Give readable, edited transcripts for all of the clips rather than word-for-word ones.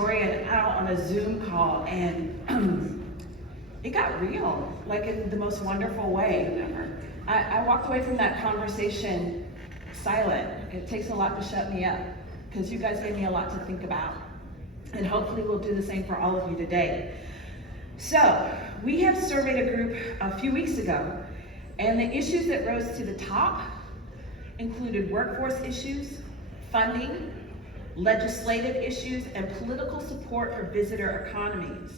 Victoria out on a Zoom call, and it got real, like in the most wonderful way. I walked away from that conversation silent. It takes a lot to shut me up, because you guys gave me a lot to think about. And hopefully we'll do the same for all of you today. So, we have surveyed a group a few weeks ago, and the issues that rose to the top included workforce issues, funding, legislative issues, and political support for visitor economies.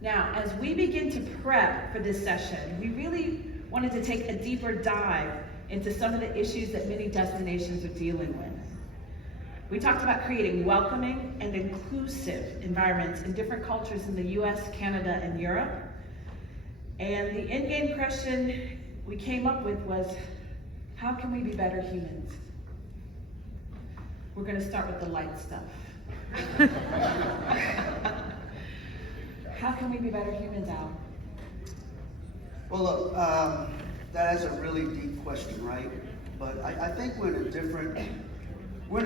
Now, as we begin to prep for this session, we really wanted to take a deeper dive into some of the issues that many destinations are dealing with. We talked about creating welcoming and inclusive environments in different cultures in the US, Canada, and Europe. And the end-game question we came up with was, how can we be better humans? We're gonna start with the light stuff. How can we be better humans, Al? Well, look, that is a really deep question, right? But I think we're in a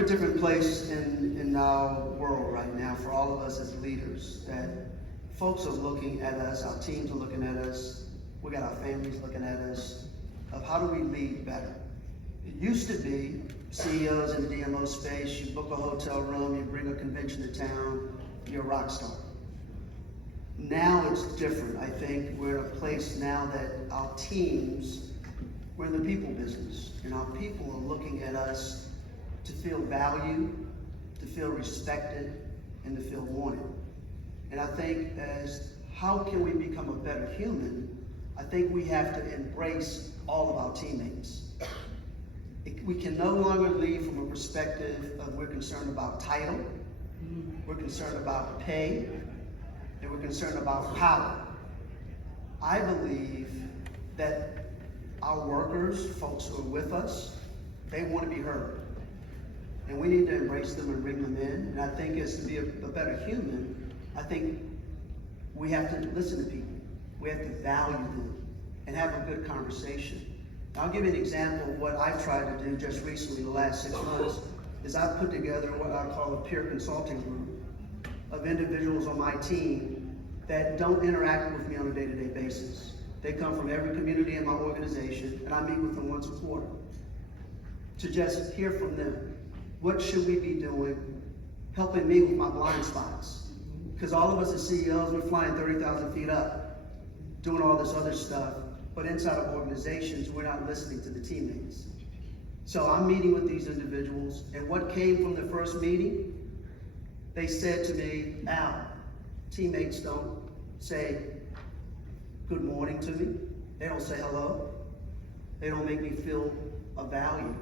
different place in our world right now for all of us as leaders, that folks are looking at us, our teams are looking at us, we got our families looking at us, of how do we lead better. It used to be CEOs in the DMO space, you book a hotel room, you bring a convention to town, you're a rock star. Now it's different. I think we're in a place now that our teams, we're in the people business, and our people are looking at us to feel valued, to feel respected, and to feel wanted. And I think as how can we become a better human, I think we have to embrace all of our teammates. We can no longer lead from a perspective of we're concerned about title, we're concerned about pay, and we're concerned about power. I believe that our workers, folks who are with us, they want to be heard. And we need to embrace them and bring them in. And I think as to be a better human, I think we have to listen to people. We have to value them and have a good conversation. I'll give you an example of what I've tried to do just recently, the last 6 months, is I've put together what I call a peer consulting group of individuals on my team that don't interact with me on a day-to-day basis. They come from every community in my organization, and I meet with them once a quarter to just hear from them. What should we be doing, helping me with my blind spots? Because all of us as CEOs, we're flying 30,000 feet up, doing all this other stuff, but inside of organizations, we're not listening to the teammates. So I'm meeting with these individuals, and what came from the first meeting, they said to me, Al, teammates don't say good morning to me. They don't say hello. They don't make me feel of value.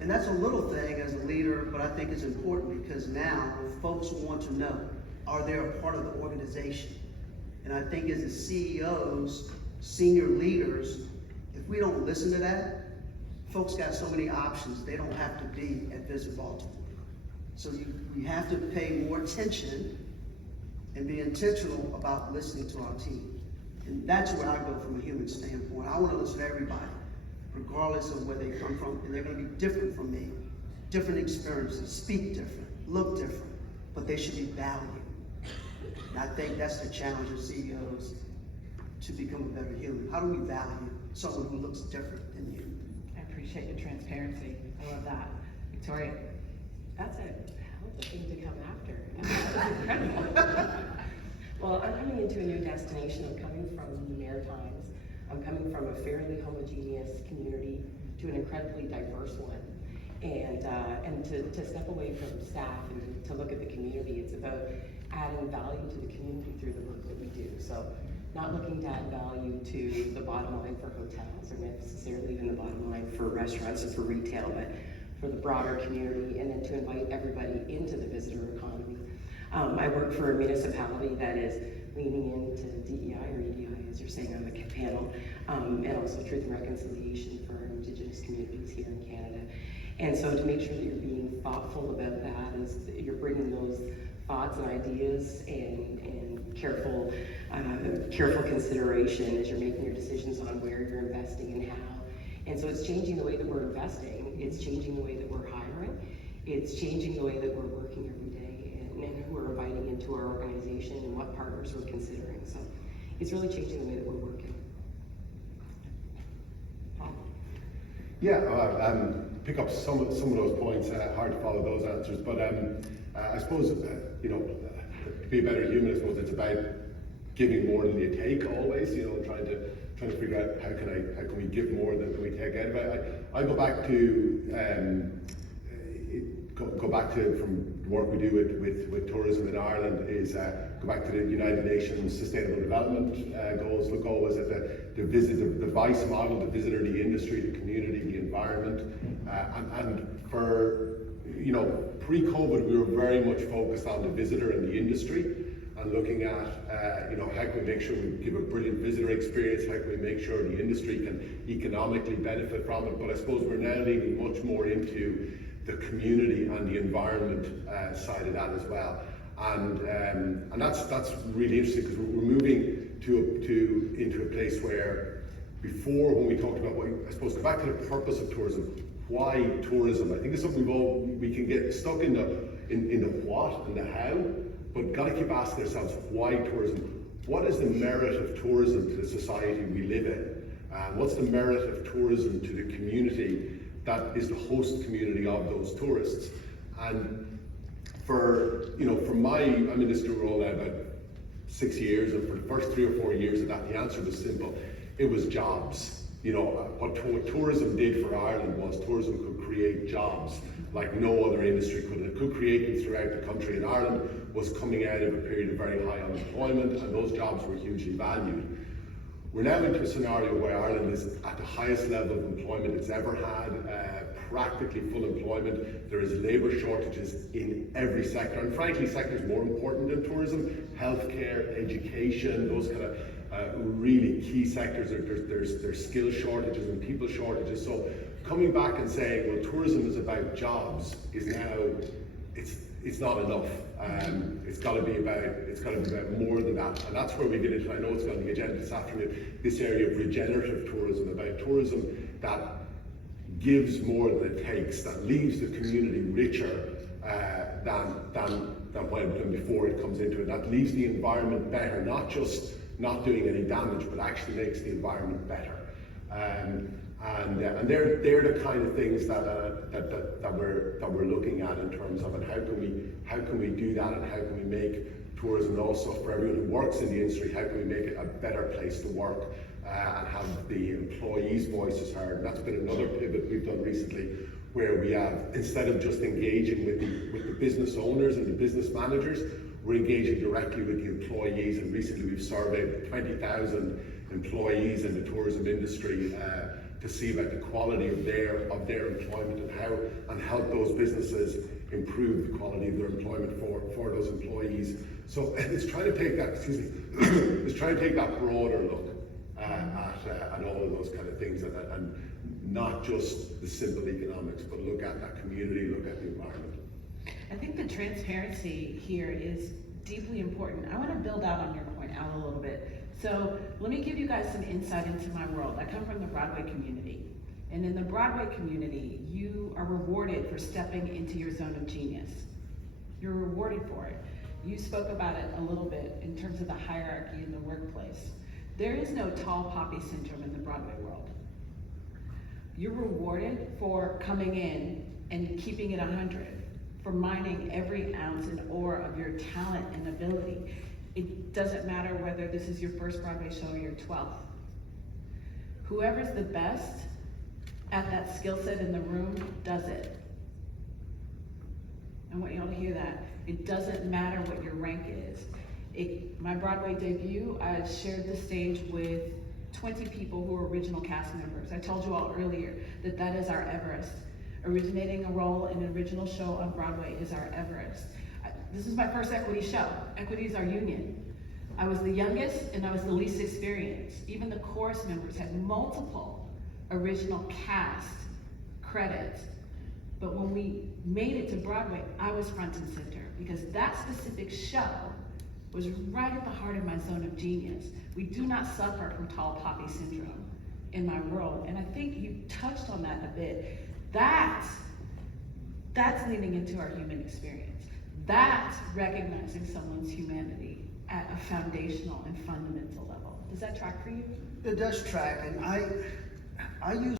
And that's a little thing as a leader, but I think it's important because now folks want to know, are they a part of the organization? And I think as the CEOs, senior leaders, if we don't listen to that, folks got so many options, they don't have to be at Visit Baltimore. So we have to pay more attention and be intentional about listening to our team. And that's where I go from a human standpoint. I want to listen to everybody, regardless of where they come from, and they're going to be different from me. Different experiences, speak different, look different, but they should be valued. And I think that's the challenge of CEOs to become a better human. How do we value someone who looks different than you? I appreciate your transparency. I love that. Victoria, that's it. Hell of a thing to come after. That was incredible. Well, I'm coming into a new destination. I'm coming from the Maritimes. I'm coming from a fairly homogeneous community to an incredibly diverse one. And to step away from staff and to look at the community, it's about adding value to the community through the work that we do. So not looking to add value to the bottom line for hotels or necessarily even the bottom line for restaurants or for retail, but for the broader community, and then to invite everybody into the visitor economy. I work for a municipality that is leaning into DEI, or EDI as you're saying on the panel, and also truth and reconciliation for Indigenous communities here in Canada. And so to make sure that you're being thoughtful about that, as you're bringing those thoughts and ideas and careful consideration as you're making your decisions on where you're investing and how. And so it's changing the way that we're investing, it's changing the way that we're hiring, it's changing the way that we're working every day, and who are destination and what partners we're considering. So it's really changing the way that we're working. Yeah, pick up some of those points. Hard to follow those answers, but I suppose to be a better human, I suppose it's about giving more than you take always. Trying to figure out how can we give more than we take out of it. I go back to from the work we do with tourism in Ireland is go back to the United Nations Sustainable Development Goals. Look always at the VICE model, the visitor, the industry, the community, the environment, and for pre-COVID we were very much focused on the visitor and the industry and looking at how can we make sure we give a brilliant visitor experience, how can we make sure the industry can economically benefit from it. But I suppose we're now leaning much more into the community and the environment side of that as well, and that's really interesting because we're moving into a place where before, when we talked about I suppose go back to the purpose of tourism. Why tourism? I think it's something we can get stuck in the what and the how, but got to keep asking ourselves why tourism. What is the merit of tourism to the society we live in? What's the merit of tourism to the community that is the host community of those tourists? And for I'm in this role now about 6 years, and for the first 3 or 4 years of that, the answer was simple. It was jobs. What tourism did for Ireland was tourism could create jobs like no other industry could. It could create them throughout the country, and Ireland was coming out of a period of very high unemployment, and those jobs were hugely valued. We're now into a scenario where Ireland is at the highest level of employment it's ever had, practically full employment. There is labour shortages in every sector, and frankly, sectors more important than tourism: healthcare, education, those kind of really key sectors. There's skill shortages and people shortages. So coming back and saying, well, tourism is about jobs is now it's not enough. It's got to be about more than that, and that's where we get into. I know it's on the agenda this afternoon. This area of regenerative tourism, about tourism that gives more than it takes, that leaves the community richer than when before it comes into it. That leaves the environment better, not just not doing any damage, but actually makes the environment better. And they're the kind of things that we're looking at in terms of, and how can we do that, and how can we make tourism also for everyone who works in the industry, how can we make it a better place to work and have the employees' voices heard. And that's been another pivot we've done recently, where we have, instead of just engaging with the business owners and the business managers, we're engaging directly with the employees. And recently we've surveyed 20,000 employees in the tourism industry to see about the quality of their employment and help those businesses improve the quality of their employment for those employees. So it's trying to take that, it's trying to take that broader look at all of those kind of things, and not just the simple economics, but look at that community, look at the environment. I think the transparency here is deeply important. I want to build out on your point, Al, a little bit. So let me give you guys some insight into my world. I come from the Broadway community. And in the Broadway community, you are rewarded for stepping into your zone of genius. You're rewarded for it. You spoke about it a little bit in terms of the hierarchy in the workplace. There is no tall poppy syndrome in the Broadway world. You're rewarded for coming in and keeping it 100, for mining every ounce and ore of your talent and ability. It doesn't matter whether this is your first Broadway show or your 12th. Whoever's the best at that skill set in the room does it. I want y'all to hear that. It doesn't matter what your rank is. My Broadway debut, I shared the stage with 20 people who are original cast members. I told you all earlier that that is our Everest. Originating a role in an original show on Broadway is our Everest. This is my first equity show. Equity is our union. I was the youngest and I was the least experienced. Even the chorus members had multiple original cast credits. But when we made it to Broadway, I was front and center because that specific show was right at the heart of my zone of genius. We do not suffer from tall poppy syndrome in my world. And I think you touched on that a bit. That's leaning into our human experience. That's recognizing someone's humanity. foundational and fundamental level. Does that track for you? It does track, and I use